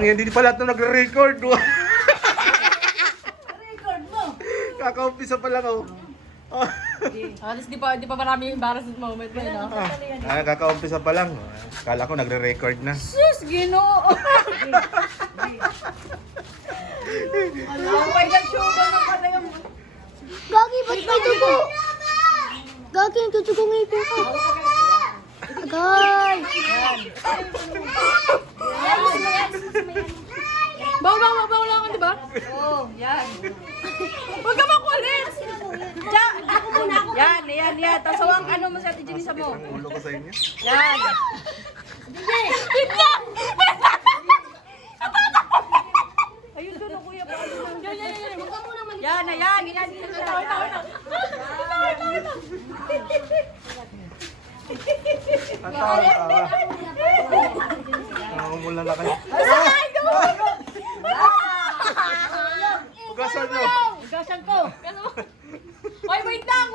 Hindi pa lahat na nagre-record. Record mo. Kakaumpisa pa lang ako. Alas di pa marami yung embarrassing moment mo, no? Kakaumpisa pa lang. Kala ko nagre-record na. Sus, Ginoo! Pag nag-sugar na pala yung... Gagi, ba't may dugo? Gagi, nagtutugo ng ipin ko. Agay! Bawal lang ka, di ba? Oo, yan. Huwag ka makulit! Ako muna ako. Yan. Tapos ang ano mo sa tiginisa mo. Ang ulo ko sa inyo. Yan. Wait lang! Ayun doon ako kuya. Yan. Huwag ka muna man. Yan. Ang tawa. Namumula na kayo. Ugasan nyo. Gasan ko. Oy, wait lang!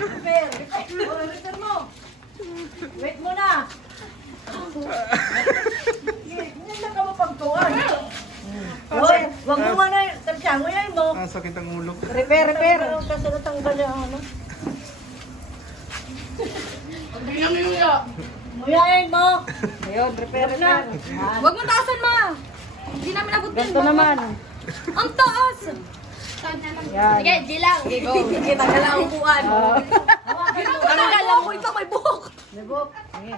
Repair mo. Wait muna. Hindi na ka mapagtuan. Hoy, wag mo man na tansya mo yan mo. Ah, sakit ang ulo. Repair. Kasi natanggal yung ano. Muyain mo. Ayun, repair. Huwag mo taasan, ma! Hindi namin abot din. Ganito naman. Ang taas! Yan. Sige, G lang. Sige, tanggal ang upuan. Tanggal lang ko ito, may buhok. Libok.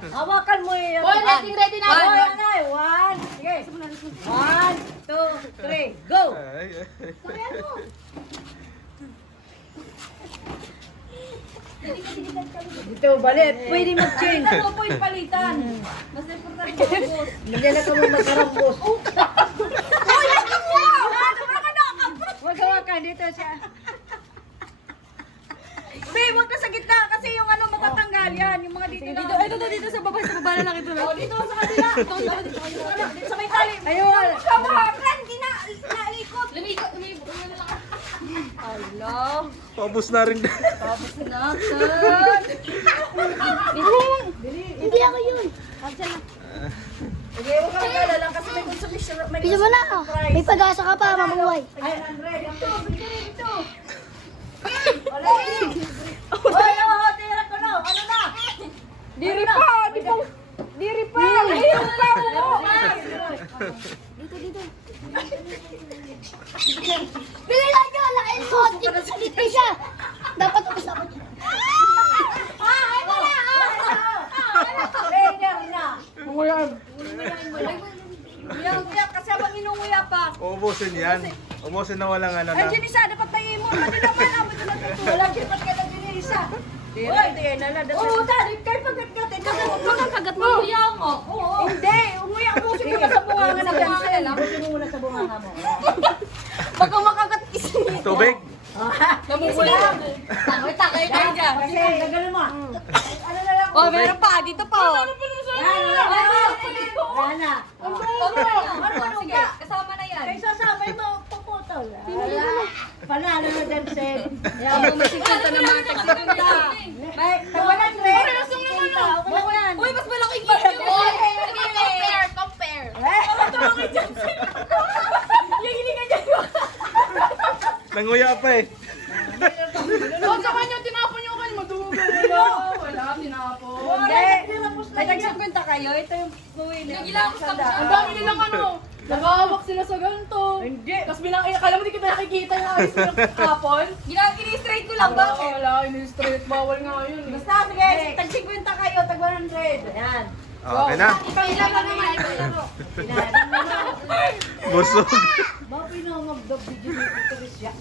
Hawakan mo yan. Hoy, ready na ako. One. Sige. 1, 2, 3, go. Ay. Dito, balit. Pwede mag-change. Ano, pwede palitan. Mas importante ang boss. Lagyan na kami magkarambos. Huwag hawakan. Dito siya. Be, huwag ka sa gitna kasi yung ano matatanggal yan. Yung mga dito lang. Dito sa baba na lang ito lang. Dito sa kabila. Dito sa may tali. Ayun. Hawakan, di na naikot. Lumikot lang. Allah. Paubos na rin. Tapos na, sir. Hindi ako yun. Sige, huwag kang magkalala kasi may consumption. Bisa mo na. May pag-asa ka pa, mamuhay. Ay, Andre, dito. Hoy, tira ko na. Ano na? Diri pa. Ayun pa. Bigyan nyo, laking konti. Dito siya. Dapat ubus ako dyan. Trainer na. Uyak kasi habang inunguya pa. Uubusin yan. Ubusin na walang ano Ay, na. Janisa, dapat tayo mo. Pati naman, abot na natutuwa. Wala siya pat ka na din isa. Hoy, oo, dali, kayo pagkat-gat. Kagat mo. Uya mo. Oo. Hindi, umuya mo Sige ka sa bunga na cancel. Busin mo muna sa bunganga mo. Baka makagat isa. Tubig. Namumula. Takay tayo dyan. Kasi, gagawin mo. Ano na lang. Oh, meron pa. Dito pa. Yan na. Sige, kasama na yan. Kaya sasabay mo, puputol. Panalo na din, Sen. Yan mo masikunta na mga tagsikunta. May, tawanan, Re. Okay lang yan. Uy, mas malaking gift yun. Compare. Yung hindi ka dyan. Nanguya pa eh. Sa kanya, tinapon yung kanya. Madugay. Wala, tinapon. Hindi. May tagsikunta kayo. Ito yung buwili. Ang dami nilang ano, nagahawak sila sa ganito. Hindi. Tapos bilang, akala mo di kita nakikita yung ayos nila kapon. Gini-straight ko lang. Bakit? Wala, ini-straight, bawal nga yun eh. Basta, sige, tag-50 kayo, tag-100. Yan. Okay na. Ipailan na naman. Busog. Bakit na mag-video dito siya?